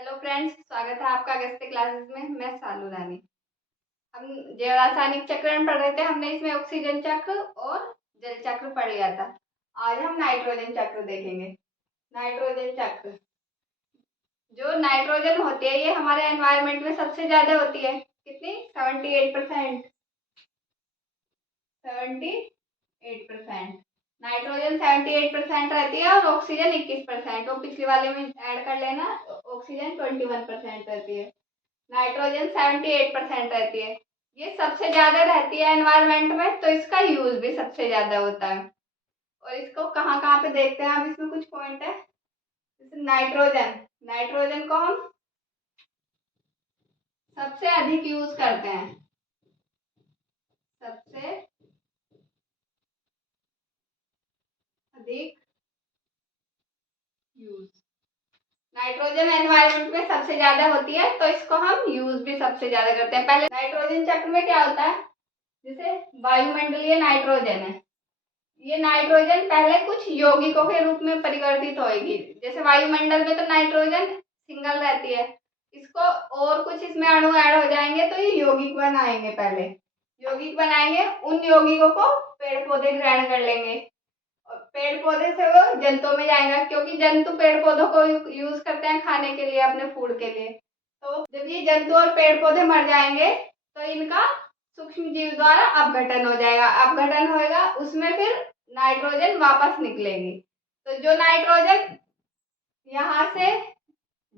Hello friends, स्वागत है आपका अगस्त्य क्लासेस में। मैं सालू रानी। हम जैव रासायनिक चक्रण पढ़ रहे थे। हमने इसमें ऑक्सीजन चक्र और जल चक्र पढ़ लिया था। आज हम नाइट्रोजन चक्र देखेंगे। नाइट्रोजन चक्र, जो नाइट्रोजन होती है ये हमारे एनवायरनमेंट में सबसे ज्यादा होती है। कितनी? 78%। 78%। नाइट्रोजन 78% रहती है और ऑक्सीजन 21%। वो पिछले वाले में ऐड कर लेना। ऑक्सीजन 21% रहती है। नाइट्रोजन 78% रहती है। ये सबसे ज्यादा रहती है एनवायरनमेंट में, तो इसका यूज भी सबसे ज्यादा होता है। और इसको कहाँ कहाँ पे देखते हैं? अब इसमें कुछ पॉइंट है। जैसे नाइट्रोजन, नाइट्रोजन को हम सबसे अधिक यूज करते हैं। सबसे अधिक यूज नाइट्रोजन एनवायरनमेंट में सबसे ज्यादा होती है, तो इसको हम यूज भी सबसे ज्यादा करते हैं। पहले नाइट्रोजन चक्र में क्या होता है? जैसे वायुमंडलीय नाइट्रोजन है, ये नाइट्रोजन पहले कुछ यौगिकों के रूप में परिवर्तित होएगी। जैसे वायुमंडल में तो नाइट्रोजन सिंगल रहती है, इसको और कुछ इसमें अणु ऐड हो जाएंगे तो ये यौगिक बनाएंगे। पहले यौगिक बनाएंगे, उन यौगिकों को पेड़ पौधे ग्रहण कर लेंगे और पेड़ पौधे से वो जंतुओं में जाएगा, क्योंकि जंतु पेड़ पौधों को यूज करते हैं खाने के लिए, अपने फूड के लिए। तो जब ये जंतु और पेड़ पौधे मर जाएंगे तो इनका सूक्ष्म जीव द्वारा अपघटन हो जाएगा। अपघटन होएगा, उसमें फिर नाइट्रोजन वापस निकलेगी। तो जो नाइट्रोजन यहाँ से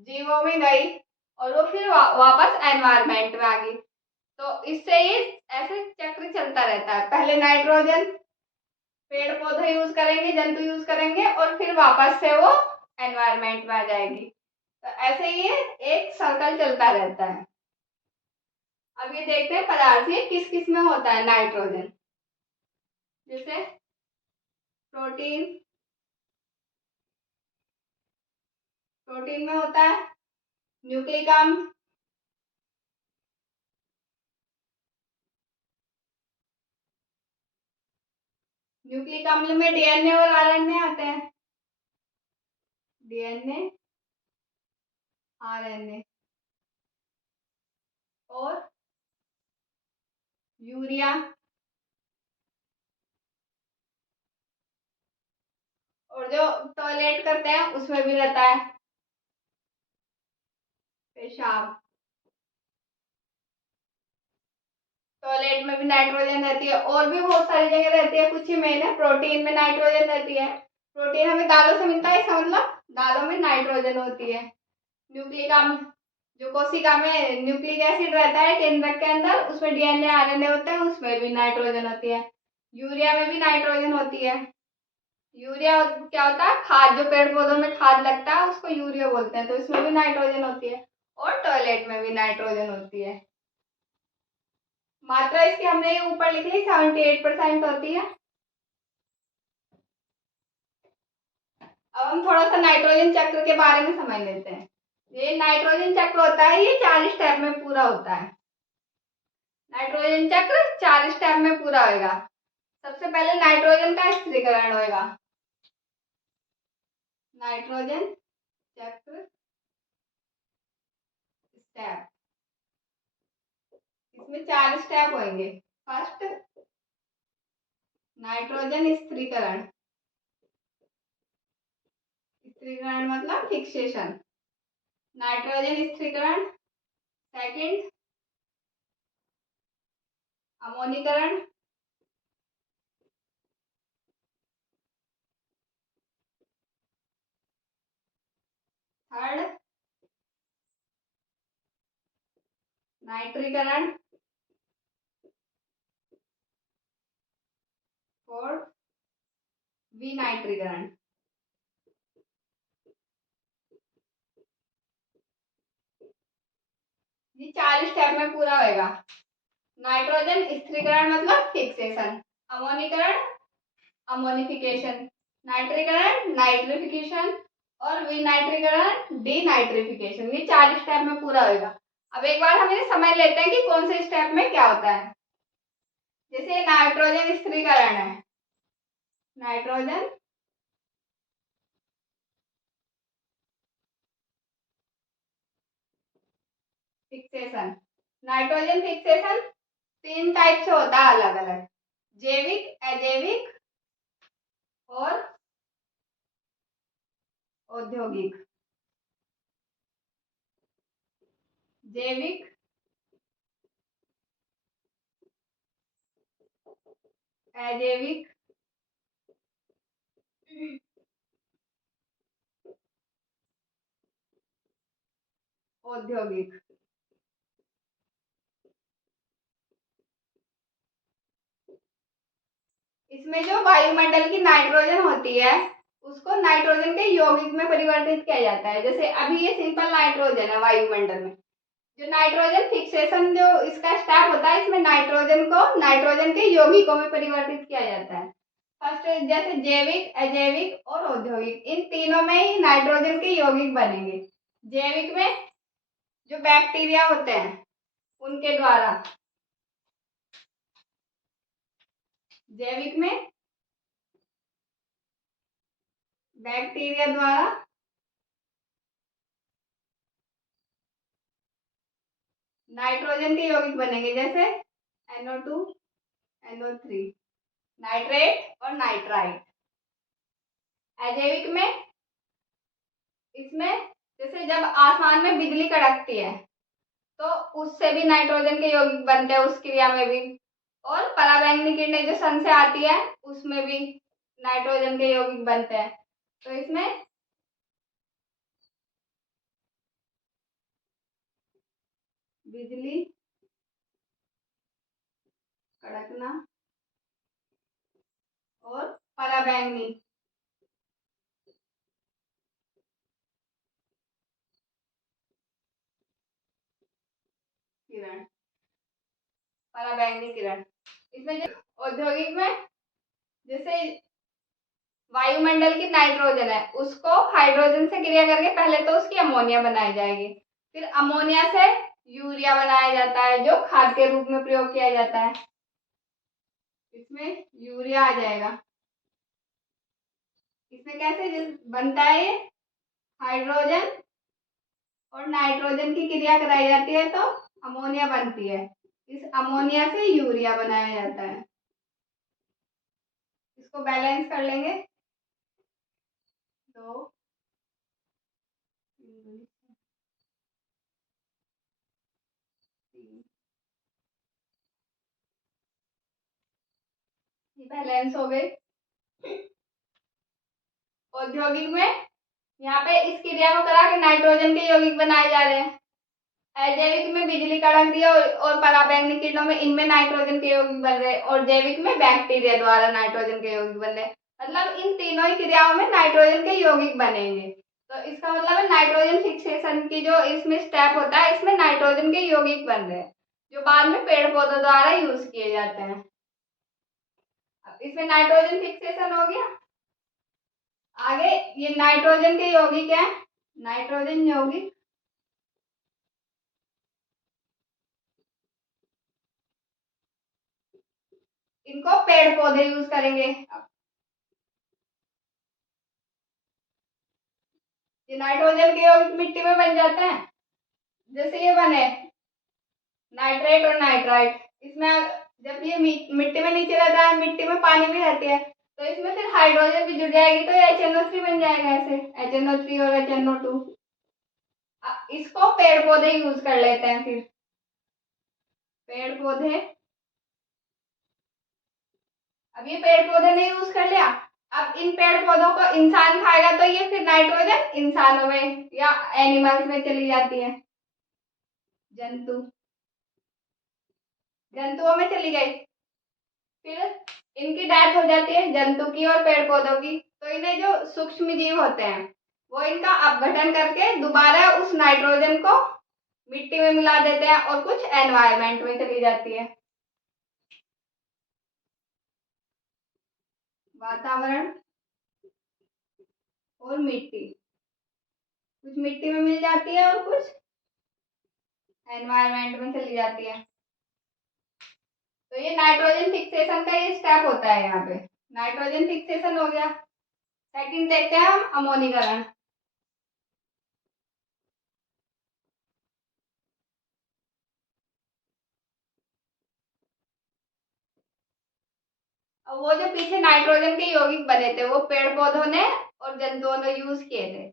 जीवों में गई और वो फिर वापस एनवायरमेंट में आ गई। तो इससे ये ऐसे चक्र चलता रहता है। पहले नाइट्रोजन पेड़ पौधे यूज करेंगे, जंतु यूज करेंगे और फिर वापस से वो एनवायरमेंट में आ जाएगी। तो ऐसे ये एक सर्कल चलता रहता है। अब ये देखते हैं पदार्थ ये किस किस में होता है नाइट्रोजन। जैसे प्रोटीन, प्रोटीन में होता है न्यूक्लिक अम्ल, न्यूक्लिक अम्ल में डीएनए और आरएनए आते हैं। डीएनए, आरएनए और यूरिया, और जो टॉयलेट करते हैं उसमें भी रहता है पेशाब। टॉयलेट में भी नाइट्रोजन रहती है और भी बहुत सारी जगह रहती है, कुछ ही मेन है। प्रोटीन में नाइट्रोजन रहती है। प्रोटीन हमें दालों से मिलता है, इसका मतलब दालों में नाइट्रोजन होती है। न्यूक्लिक अम्ल, जो कोशिका में न्यूक्लिक एसिड रहता है केंद्रक के अंदर, उसमें डीएनए आरएनए होते हैं, उसमें भी नाइट्रोजन होती है। यूरिया में भी नाइट्रोजन होती है। यूरिया क्या होता है? खाद, जो पेड़ पौधों में खाद लगता है उसको यूरिया बोलते हैं, तो इसमें भी नाइट्रोजन होती है। और टॉयलेट में भी नाइट्रोजन होती है। मात्रा इसकी हमने ये ऊपर लिख ली, 78% होती है। अब हम थोड़ा सा नाइट्रोजन चक्र के बारे में समझ लेते हैं। ये नाइट्रोजन चक्र होता है, ये 4 स्टेप में पूरा होता है। नाइट्रोजन चक्र 4 स्टेप में पूरा होगा। सबसे पहले नाइट्रोजन का स्थिरीकरण होगा। नाइट्रोजन चक्र स्टेप, इसमें 4 स्टेप होंगे। फर्स्ट, नाइट्रोजन स्थिरीकरण। स्थिरीकरण मतलब फिक्सेशन। नाइट्रोजन स्थिरीकरण। सेकंड, अमोनीकरण। थर्ड, नाइट्रीकरण। फोर्थ, विनाइट्रीकरण। ये 4 स्टेप में पूरा होगा। नाइट्रोजन स्थिरीकरण मतलब फिक्सेशन, अमोनीकरण अमोनिफिकेशन, नाइट्रीकरण नाइट्रिफिकेशन और विनाइट्रीकरण डीनाइट्रिफिकेशन। ये 4 स्टेप में पूरा होगा। अब एक बार हम इन्हें समझ लेते हैं कि कौन से स्टेप में क्या होता है। जैसे नाइट्रोजन स्थिरीकरण है, nitrogen fixation. Nitrogen fixation 3 type से होता है अलग अलग, जैविक, अजैविक और औद्योगिक। जैविक, अजैविक, औद्योगिक। इसमें जो वायुमंडल की नाइट्रोजन होती है उसको नाइट्रोजन के यौगिक में परिवर्तित किया जाता है। जैसे अभी ये सिंपल नाइट्रोजन है वायुमंडल में, जो नाइट्रोजन फिक्सेशन जो इसका स्टेप होता है, इसमें नाइट्रोजन को नाइट्रोजन के यौगिकों में परिवर्तित किया जाता है। फर्स्ट जैसे जैविक, अजैविक और औद्योगिक, इन तीनों में ही नाइट्रोजन के यौगिक बनेंगे। जैविक में जो बैक्टीरिया होते हैं उनके द्वारा, जैविक में बैक्टीरिया द्वारा नाइट्रोजन के यौगिक बनेंगे, जैसे NO2, NO3, नाइट्रेट और नाइट्राइट। अजैविक में, इसमें जैसे जब आसमान में बिजली कड़कती है तो उससे भी नाइट्रोजन के यौगिक बनते हैं, उस क्रिया में भी। और पराबैंगनी किरणें जो सन से आती है उसमें भी नाइट्रोजन के यौगिक बनते हैं। तो इसमें बिजली कड़कना और पराबैंगनी किरण, पराबैंगनी किरण। इसमें जो औद्योगिक में, जैसे वायुमंडल की नाइट्रोजन है उसको हाइड्रोजन से क्रिया करके पहले तो उसकी अमोनिया बनाई जाएगी, फिर अमोनिया से यूरिया बनाया जाता है जो खाद के रूप में प्रयोग किया जाता है। इसमें यूरिया आ जाएगा। इसमें कैसे बनता है ये, हाइड्रोजन और नाइट्रोजन की क्रिया कराई जाती है तो अमोनिया बनती है, इस अमोनिया से यूरिया बनाया जाता है। इसको बैलेंस कर लेंगे, तो बैलेंस हो गई। औद्योगिक में यहाँ पे इस क्रिया को करा के नाइट्रोजन के यौगिक बनाए जा रहे हैं। अजैविक में बिजली कड़क दिया और पराबैंगनी किरणों में इनमें नाइट्रोजन के यौगिक बन रहे हैं, और जैविक में बैक्टीरिया द्वारा नाइट्रोजन के यौगिक बन रहे हैं। मतलब इन तीनों ही क्रियाओं में नाइट्रोजन के यौगिक बनेंगे। तो इसका मतलब है नाइट्रोजन फिक्सेशन की जो इसमें स्टेप होता है, इसमें नाइट्रोजन के यौगिक बन रहे हैं जो बाद में पेड़ पौधों द्वारा यूज किए जाते हैं। अब इसमें नाइट्रोजन फिक्सेशन हो गया। आगे ये नाइट्रोजन के यौगिक है, नाइट्रोजन यौगिक इनको पेड़ पौधे यूज करेंगे। ये नाइट्रोजन के यौगिक मिट्टी में बन जाते हैं, जैसे ये बने नाइट्रेट और नाइट्राइट। इसमें जब ये मिट्टी में नीचे रहता है, मिट्टी में पानी भी रहती है, तो इसमें फिर हाइड्रोजन भी जुड़ जाएगी तो HNO3 बन जाएगा, ऐसे HNO3 और HNO2। इसको पेड़ पौधे यूज कर लेते हैं। फिर पेड़ पौधे, अब ये पेड़ पौधे ने यूज कर लिया, अब इन पेड़ पौधों को इंसान खाएगा तो ये फिर नाइट्रोजन इंसानों में या एनिमल्स में चली जाती है, जंतु, जंतुओं में चली गई। फिर इनकी डेथ हो जाती है, जंतु की और पेड़ पौधों की। तो इन्हें जो सूक्ष्म जीव होते हैं वो इनका अपघटन करके दोबारा उस नाइट्रोजन को मिट्टी में मिला देते हैं और कुछ एनवायरमेंट में चली जाती है, वातावरण और मिट्टी। कुछ मिट्टी में मिल जाती है और कुछ एनवायरमेंट में चली जाती है। तो ये नाइट्रोजन फिक्सेशन का ये स्टेप होता है। यहाँ पे नाइट्रोजन फिक्सेशन हो गया। सेकंड देखते हैं हम अमोनीकरण। और वो जो पीछे नाइट्रोजन के यौगिक बने थे वो पेड़ पौधों ने और जंतुओं ने यूज किए थे।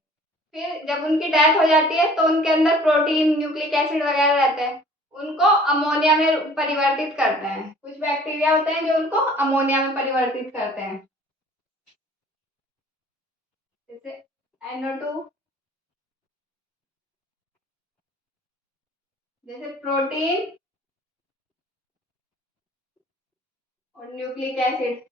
फिर जब उनकी डेथ हो जाती है तो उनके अंदर प्रोटीन, न्यूक्लिक एसिड वगैरह रहते हैं, उनको अमोनिया में परिवर्तित करते हैं। कुछ बैक्टीरिया होते हैं जो उनको अमोनिया में परिवर्तित करते हैं, जैसे NO2, जैसे प्रोटीन और न्यूक्लिक एसिड।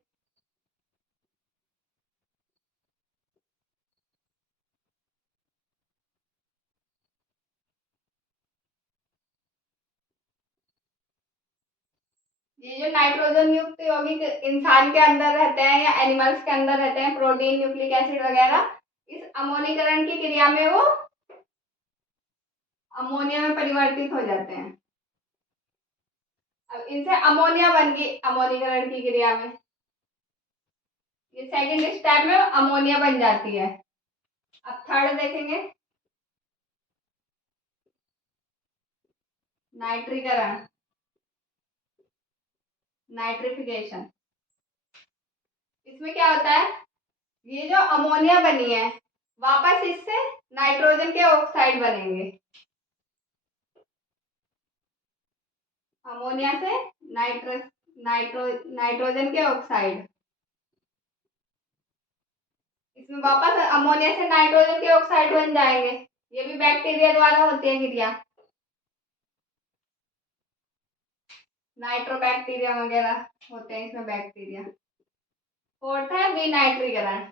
ये जो नाइट्रोजन युक्त यौगिक इंसान के अंदर रहते हैं या एनिमल्स के अंदर रहते हैं, प्रोटीन, न्यूक्लिक एसिड वगैरह, इस अमोनीकरण की क्रिया में वो अमोनिया में परिवर्तित हो जाते हैं। अब इनसे अमोनिया बन गई अमोनीकरण की क्रिया में, ये सेकंड स्टेप में अमोनिया बन जाती है। अब थर्ड देखेंगे, नाइट्रीकरण, नाइट्रिफिकेशन। इसमें क्या होता है, ये जो अमोनिया बनी है वापस इससे नाइट्रोजन के ऑक्साइड बनेंगे। अमोनिया से नाइट्रोजन के ऑक्साइड, इसमें वापस अमोनिया से नाइट्रोजन के ऑक्साइड बन जाएंगे। ये भी बैक्टीरिया द्वारा होती है क्रिया, नाइट्रोबैक्टीरिया वगैरह होते हैं इसमें बैक्टीरिया। फोर्थ है विनाइट्रीकरण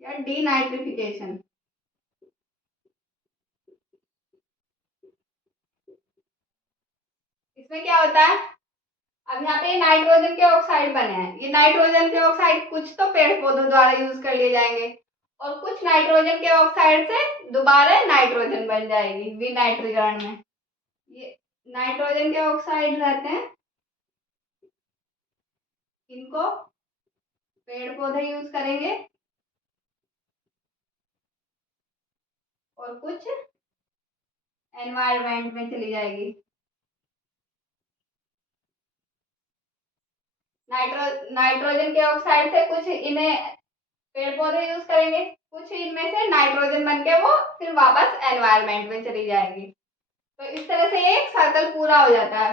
या डीनाइट्रिफिकेशन। इसमें क्या होता है, अब यहाँ पे नाइट्रोजन के ऑक्साइड बने हैं, ये नाइट्रोजन के ऑक्साइड कुछ तो पेड़ पौधों द्वारा यूज कर लिए जाएंगे और कुछ नाइट्रोजन के ऑक्साइड से दोबारा नाइट्रोजन बन जाएगी विनाइट्रीकरण में। ये नाइट्रोजन के ऑक्साइड रहते हैं, इनको पेड़ पौधे यूज करेंगे और कुछ एनवायरमेंट में चली जाएगी। नाइट्रोजन के ऑक्साइड से कुछ इन्हें पेड़ पौधे यूज करेंगे, कुछ इनमें से नाइट्रोजन बन के वो फिर वापस एनवायरमेंट में चली जाएगी। तो इस तरह से एक सर्कल पूरा हो जाता है।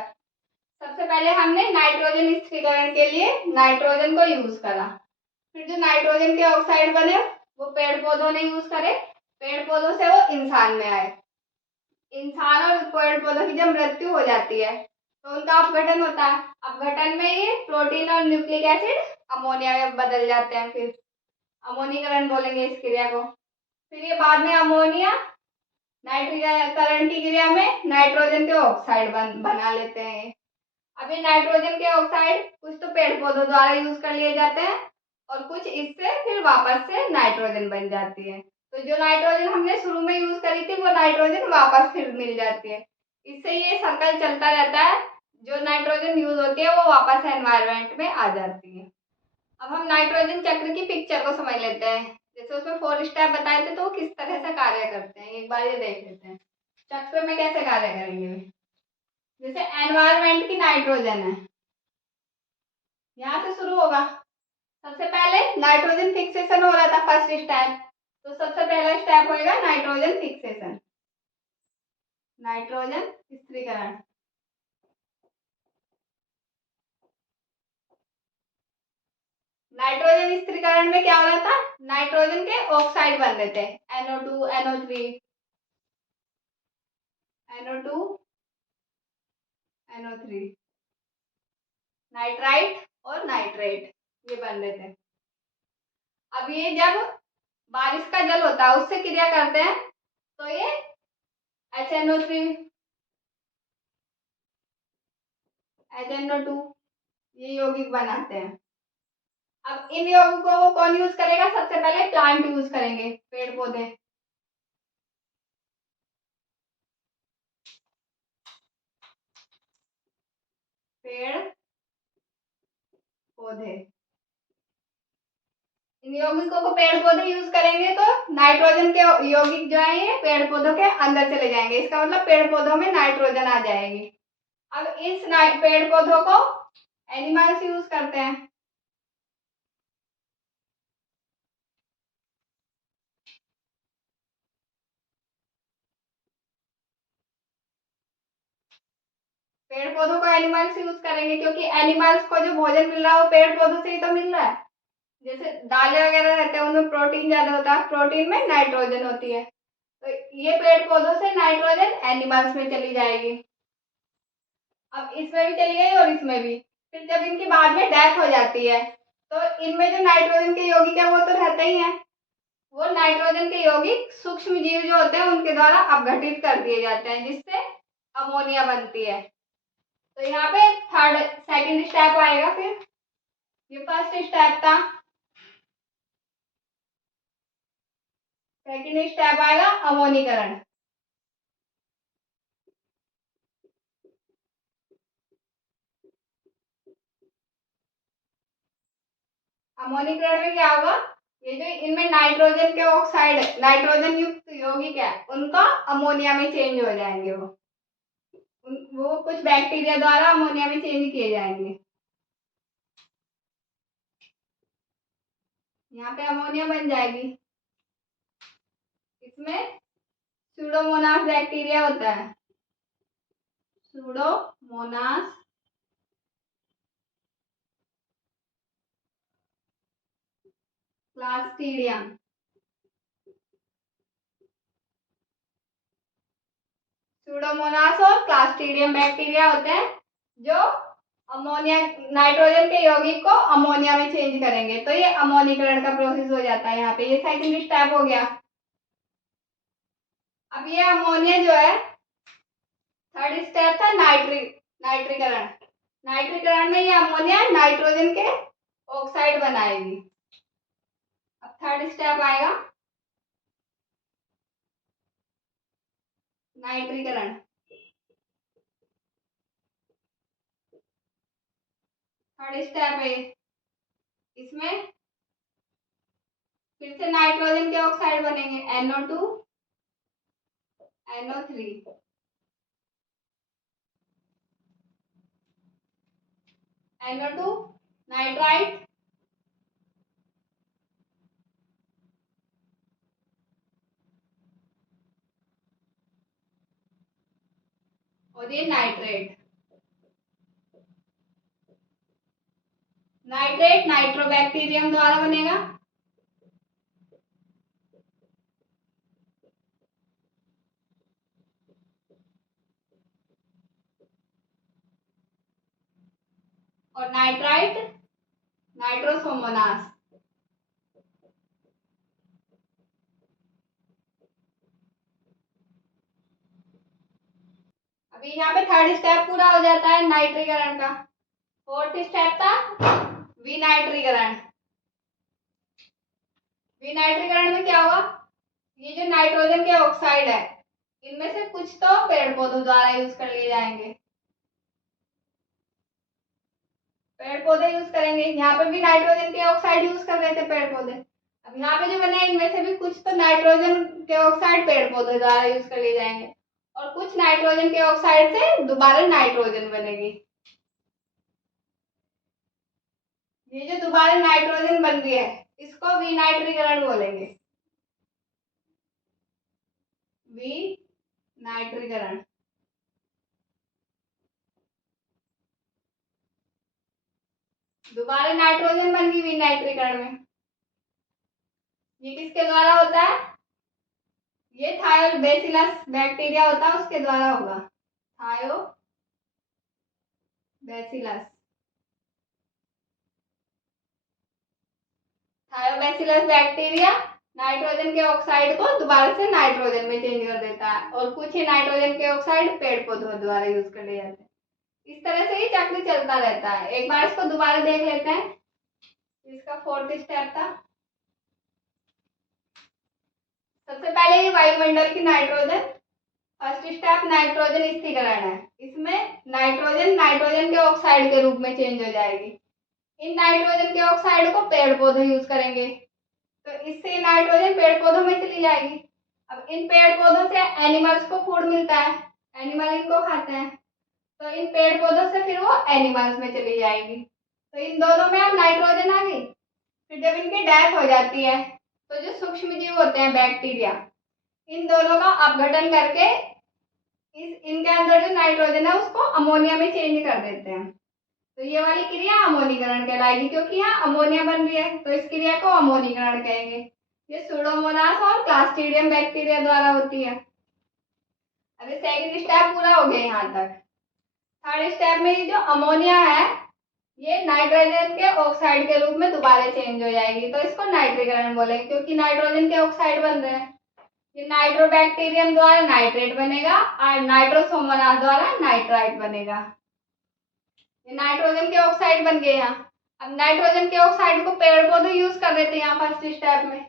सबसे पहले हमने नाइट्रोजन स्थिरीकरण के लिए नाइट्रोजन को यूज करा, फिर जो नाइट्रोजन के ऑक्साइड बने वो पेड़ पौधों ने यूज करे, पेड़ पौधों से वो इंसान में आए, इंसान और पेड़ पौधों की जब मृत्यु हो जाती है तो उनका अपघटन होता है। अपघटन में ये प्रोटीन और न्यूक्लिक एसिड अमोनिया में बदल जाते हैं, फिर अमोनीकरण बोलेंगे इस क्रिया को। फिर ये बाद में अमोनिया नाइट्रीकरण की क्रिया में नाइट्रोजन के ऑक्साइड बना लेते हैं। अभी नाइट्रोजन के ऑक्साइड कुछ तो पेड़ पौधों द्वारा यूज कर लिए जाते हैं और कुछ इससे फिर वापस से नाइट्रोजन बन जाती है। तो जो नाइट्रोजन हमने शुरू में यूज करी थी वो नाइट्रोजन वापस फिर मिल जाती है। इससे ये सर्कल चलता रहता है, जो नाइट्रोजन यूज होती है वो वापस एनवायरमेंट में आ जाती है। अब हम नाइट्रोजन चक्र की पिक्चर को समझ लेते हैं, जैसे उसमें 4 स्टेप बताए थे तो वो किस तरह से कार्य करते हैं एक बार ये देख लेते हैं, चक्र में कैसे कार्य करेंगे। जैसे एनवायरमेंट की नाइट्रोजन है, यहाँ से शुरू होगा। सबसे पहले नाइट्रोजन फिक्सेशन हो रहा था फर्स्ट स्टेप, तो सबसे पहला स्टेप होएगा नाइट्रोजन फिक्सेशन, नाइट्रोजन स्थिरीकरण। नाइट्रोजन स्थिरीकरण में क्या हो रहा था, नाइट्रोजन के ऑक्साइड बन रहे थे, NO2, NO3, NO2, NO3, nitrite और नाइट्रेट ये बन रहे थे। अब ये जब बारिश का जल होता है उससे क्रिया करते हैं तो ये HNO3, HNO2 ये यौगिक बनाते हैं। अब इन यौगिकों को कौन यूज करेगा, सबसे पहले प्लांट यूज करेंगे, पेड़ पौधे। पेड़ पौधे इन यौगिकों को पेड़ पौधे यूज करेंगे तो नाइट्रोजन के यौगिक जो है ये पेड़ पौधों के अंदर चले जाएंगे, इसका मतलब पेड़ पौधों में नाइट्रोजन आ जाएगी। अब इस पेड़ पौधों को एनिमल्स यूज करते हैं, पेड़ पौधों को एनिमल्स यूज करेंगे, क्योंकि एनिमल्स को जो भोजन मिल रहा है वो पेड़ पौधों से ही तो मिल रहा है। जैसे दालें वगैरह रहते हैं उनमें प्रोटीन ज्यादा होता है, प्रोटीन में नाइट्रोजन होती है, तो ये पेड़ पौधों से नाइट्रोजन एनिमल्स में चली जाएगी। अब इसमें भी चली गई और इसमें भी। फिर जब इनकी बाद में डेथ हो जाती है तो इनमें जो नाइट्रोजन के यौगिक है वो तो रहता ही है, वो नाइट्रोजन के यौगिक सूक्ष्म जीव जो होते हैं उनके द्वारा अपघटित कर दिए जाते हैं, जिससे अमोनिया बनती है। तो यहाँ पे सेकंड स्टेप आएगा। फिर ये फर्स्ट स्टेप था, सेकंड स्टेप आएगा अमोनीकरण। अमोनीकरण में क्या होगा, ये जो इनमें नाइट्रोजन के ऑक्साइड नाइट्रोजन युक्त यौगिक है उनका अमोनिया में चेंज हो जाएंगे, वो कुछ बैक्टीरिया द्वारा अमोनिया में चेंज किए जाएंगे। यहाँ पे अमोनिया बन जाएगी। इसमें सूडोमोनास बैक्टीरिया होता है, सूडोमोनास क्लास्ट्रीडियम। सूडोमोनास और क्लास्ट्रीडियम बैक्टीरिया होते हैं जो अमोनिया नाइट्रोजन के यौगिक को अमोनिया में चेंज करेंगे, तो ये अमोनीकरण का प्रोसेस हो जाता है। यहाँ पे ये सेकंड स्टेप हो गया। अब ये अमोनिया जो है, थर्ड स्टेप था नाइट्रीकरण। नाइट्रीकरण में ये अमोनिया नाइट्रोजन के ऑक्साइड बनाएगी। अब थर्ड स्टेप आएगा नाइट्रीकरण। थर्ड स्टेप है, इसमें फिर से नाइट्रोजन के ऑक्साइड बनेंगे, NO2 NO3। NO2 नाइट्राइट और ये नाइट्रेट। नाइट्रेट नाइट्रोबैक्टीरियम द्वारा बनेगा। और नाइट्राइट नाइट्रोसोमोनास। अभी यहाँ पे थर्ड स्टेप पूरा हो जाता है नाइट्रीकरण का। फोर्थ स्टेप था विनाइट्रीकरण। विनाइट्रीकरण में क्या होगा, ये जो नाइट्रोजन के ऑक्साइड है इनमें से कुछ तो पेड़ पौधों द्वारा यूज कर लिए जाएंगे, पेड़ पौधे यूज करेंगे। यहाँ पे भी नाइट्रोजन के ऑक्साइड यूज कर रहे थे पेड़ पौधे। अब यहाँ पे जो बने इनमें से भी कुछ तो नाइट्रोजन के ऑक्साइड पेड़ पौधे द्वारा यूज कर लिए जाएंगे, और कुछ नाइट्रोजन के ऑक्साइड से दोबारा नाइट्रोजन बनेगी। ये जो दोबारा नाइट्रोजन बन रही है इसको विनाइट्रीकरण बोलेंगे, विनाइट्रीकरण। दोबारा नाइट्रोजन बन गई विनाइट्रीकरण में। ये किसके द्वारा होता है, ये थायोबैसिलस बैक्टीरिया होता है उसके द्वारा होगा, थायोबैसिलस। थायोबैसिलस बैक्टीरिया नाइट्रोजन के ऑक्साइड को दोबारा से नाइट्रोजन में चेंज कर देता है, और कुछ ही नाइट्रोजन के ऑक्साइड पेड़ पौधों द्वारा यूज कर लिए जाते हैं। इस तरह से ही चक्र चलता रहता है। एक बार इसको दोबारा देख लेते हैं। इसका फोर्थ स्टेप था, सबसे पहले ये वायुमंडल की नाइट्रोजन, फर्स्ट स्टेप नाइट्रोजन स्थिरीकरण है। इसमें नाइट्रोजन नाइट्रोजन के ऑक्साइड के रूप में चेंज हो जाएगी। इन नाइट्रोजन के ऑक्साइड को पेड़ पौधे यूज करेंगे, तो इससे नाइट्रोजन पेड़ पौधों में चली जाएगी। अब इन पेड़ पौधों से एनिमल्स को फूड मिलता है, एनिमल इनको खाते हैं, तो इन पेड़ पौधों से फिर वो एनिमल्स में चली जाएगी। तो इन दोनों में अब नाइट्रोजन आ गई। फिर जब इनकी डेथ हो जाती है तो जो सूक्ष्म जीव होते हैं बैक्टीरिया, इन दोनों का अपघटन करके इनके अंदर जो नाइट्रोजन है उसको अमोनिया में चेंज कर देते हैं। तो ये वाली क्रिया अमोनीकरण कहलाएगी, क्योंकि यहाँ अमोनिया बन रही है तो इस क्रिया को अमोनीकरण कहेंगे। ये सुडोमोनास और क्लास्ट्रीडियम बैक्टीरिया द्वारा होती है। अभी सेकंड स्टेप पूरा हो गया यहाँ तक। थर्ड स्टेप में ये जो अमोनिया है ये नाइट्रोजन के ऑक्साइड के रूप में दोबारा चेंज हो जाएगी, तो इसको नाइट्रीकरण बोलेंगे, क्योंकि नाइट्रोजन के ऑक्साइड बन रहे हैं। ये नाइट्रोबैक्टीरियम द्वारा नाइट्रेट बनेगा और नाइट्रोसोमोनास द्वारा नाइट्राइट बनेगा। ये नाइट्रोजन के ऑक्साइड बन गए यहाँ। अब नाइट्रोजन के ऑक्साइड को पेड़ पौधे यूज कर रहे थे यहाँ फर्स्ट स्टेप में,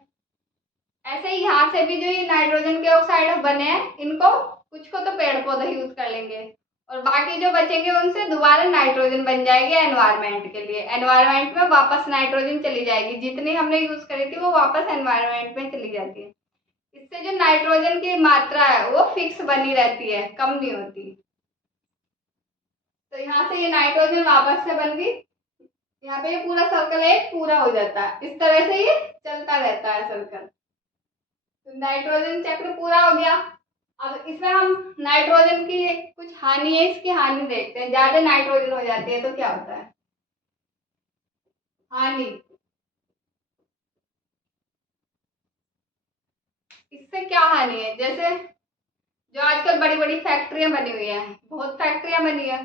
ऐसे ही यहाँ से भी जो ये नाइट्रोजन के ऑक्साइड बने हैं इनको कुछ को तो पेड़ पौधे यूज कर लेंगे और बाकी जो बचेंगे उनसे दोबारा नाइट्रोजन बन जाएगी एनवायरमेंट के लिए। एनवायरमेंट में वापस नाइट्रोजन चली जाएगी, जितनी हमने यूज करी थी वो वापस एनवायरमेंट में चली जाती है। इससे जो नाइट्रोजन की मात्रा है वो फिक्स बनी रहती है, कम नहीं होती। तो यहाँ से ये नाइट्रोजन वापस से बन गई, यहाँ पे ये पूरा सर्कल एक पूरा हो जाता है। इस तरह से ये चलता रहता है सर्कल। तो नाइट्रोजन चक्र पूरा हो गया। अब इसमें हम नाइट्रोजन की कुछ हानि है, इसकी हानि देखते हैं। ज्यादा नाइट्रोजन हो जाती है तो क्या होता है हानि। इससे क्या हानि है, जैसे जो आजकल बड़ी बड़ी फैक्ट्रियां बनी हुई हैं, बहुत फैक्ट्रियां बनी है,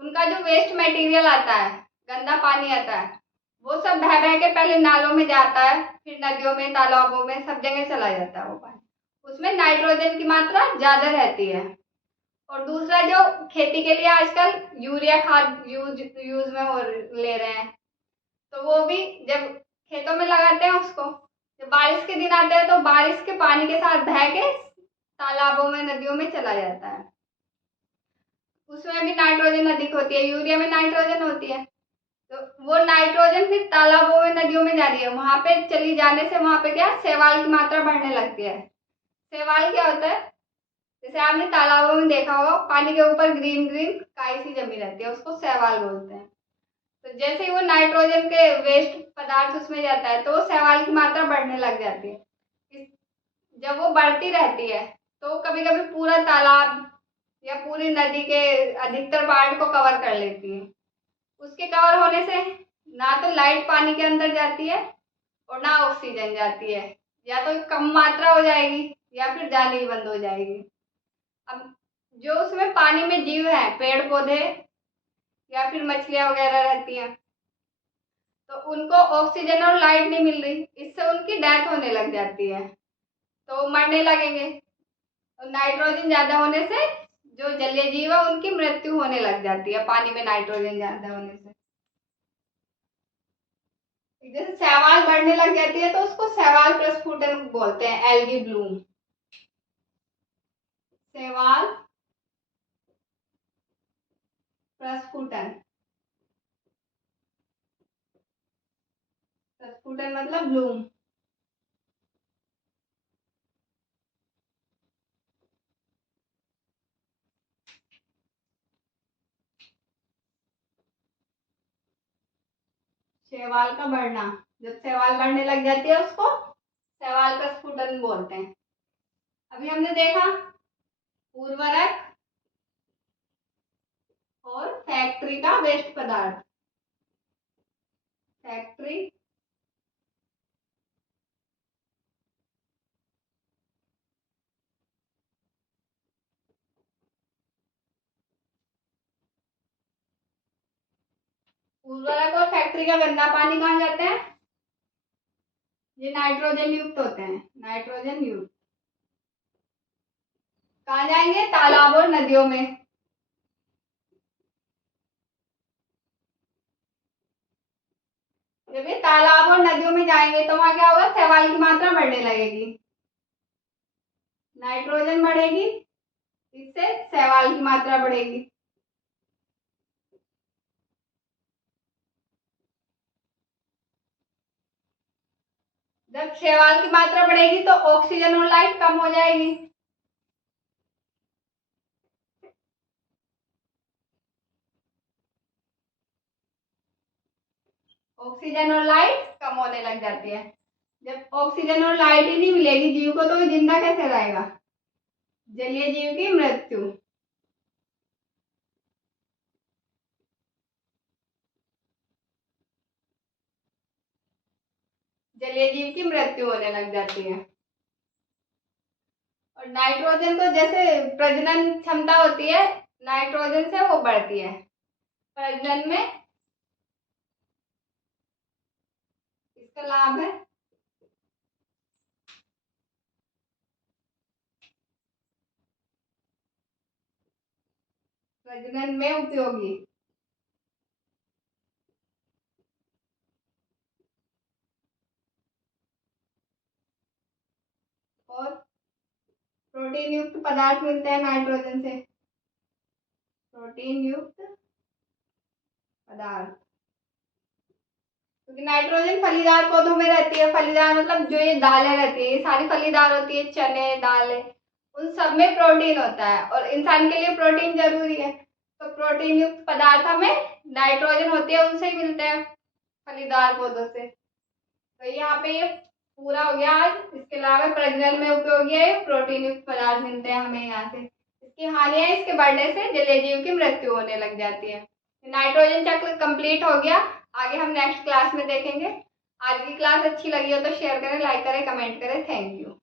उनका जो वेस्ट मटेरियल आता है, गंदा पानी आता है, वो सब बह बह के पहले नालों में जाता है, फिर नदियों में तालाबों में सब जगह चला जाता है वो पानी। उसमें नाइट्रोजन की मात्रा ज्यादा रहती है। और दूसरा जो खेती के लिए आजकल यूरिया खाद यूज में हो ले रहे हैं, तो वो भी जब खेतों में लगाते हैं उसको, जब बारिश के दिन आते हैं तो बारिश के पानी के साथ बह के तालाबों में नदियों में चला जाता है। उसमें भी नाइट्रोजन अधिक होती है, यूरिया में नाइट्रोजन होती है, तो वो नाइट्रोजन फिर तालाबों में नदियों में जा रही है, वहां पे चली जाने से वहां पे क्या शैवाल की मात्रा बढ़ने लगती है। शैवाल क्या होता है, जैसे आपने तालाबों में देखा होगा पानी के ऊपर ग्रीन ग्रीन काई सी जमी रहती है, उसको शैवाल बोलते हैं। तो जैसे ही वो नाइट्रोजन के वेस्ट पदार्थ उसमें जाता है तो वो शैवाल की मात्रा बढ़ने लग जाती है। जब वो बढ़ती रहती है तो कभी कभी पूरा तालाब या पूरी नदी के अधिकतर पार्ट को कवर कर लेती है। उसके कवर होने से ना तो लाइट पानी के अंदर जाती है और ना ऑक्सीजन जाती है, या तो कम मात्रा हो जाएगी या फिर जानी ही बंद हो जाएगी। अब जो उसमें पानी में जीव है, पेड़ पौधे या फिर मछलियां वगैरह रहती हैं, तो उनको ऑक्सीजन और लाइट नहीं मिल रही, इससे उनकी डेथ होने लग जाती है, तो मरने लगेंगे। और नाइट्रोजन ज्यादा होने से जो जलीय जीव है उनकी मृत्यु होने लग जाती है पानी में नाइट्रोजन ज्यादा होने से। जैसे शैवाल बढ़ने लग जाती है तो उसको शैवाल प्रस्फुटन बोलते हैं, एल्गी ब्लूम। शैवाल प्रस्फुटन, प्रस्फुटन मतलब ब्लूम। शैवाल का बढ़ना, जब शैवाल बढ़ने लग जाती है उसको शैवाल प्रस्फुटन बोलते हैं। अभी हमने देखा उर्वरक और फैक्ट्री का वेस्ट पदार्थ। फैक्ट्री उर्वरक और फैक्ट्री का गंदा पानी कहाँ जाता है, ये नाइट्रोजन युक्त होते हैं, नाइट्रोजन युक्त कहाँ जाएंगे, तालाब और नदियों में। जब ये तालाब और नदियों में जाएंगे तो वहां क्या होगा, शैवाल की मात्रा बढ़ने लगेगी, नाइट्रोजन बढ़ेगी, इससे शैवाल की मात्रा बढ़ेगी। जब शैवाल की मात्रा बढ़ेगी तो ऑक्सीजन और लाइट कम हो जाएगी, ऑक्सीजन और लाइट कम होने लग जाती है। जब ऑक्सीजन और लाइट ही नहीं मिलेगी जीव को तो वो जिंदा कैसे रहेगा, जलीय जीव की मृत्यु। जलीय जीव की मृत्यु होने लग जाती है। और नाइट्रोजन को जैसे प्रजनन क्षमता होती है, नाइट्रोजन से वो बढ़ती है प्रजनन में, इसका लाभ है। प्रजनन में उपयोगी। और प्रोटीन युक्त पदार्थ मिलते हैं नाइट्रोजन से। प्रोटीन युक्त पदार्थ, क्योंकि नाइट्रोजन फलीदार पौधों में रहती है। फलीदार मतलब जो ये दालें रहती है, ये सारी फलीदार होती है, चने दालें, उन सब में प्रोटीन होता है और इंसान के लिए प्रोटीन जरूरी है। तो प्रोटीन युक्त पदार्थ हमें नाइट्रोजन होती है उनसे ही मिलते हैं, फलीदार पौधों से। तो यहाँ पे ये पूरा हो गया आज। इसके अलावा प्रजनन में उपयोगी है, प्रोटीन युक्त पदार्थ मिलते हैं हमें यहाँ से। इसकी हानियां, इसके बढ़ने से जलीय जीव की मृत्यु होने लग जाती है। नाइट्रोजन चक्र कंप्लीट हो गया। आगे हम नेक्स्ट क्लास में देखेंगे। आज की क्लास अच्छी लगी हो तो शेयर करें, लाइक करें, कमेंट करें। Thank you.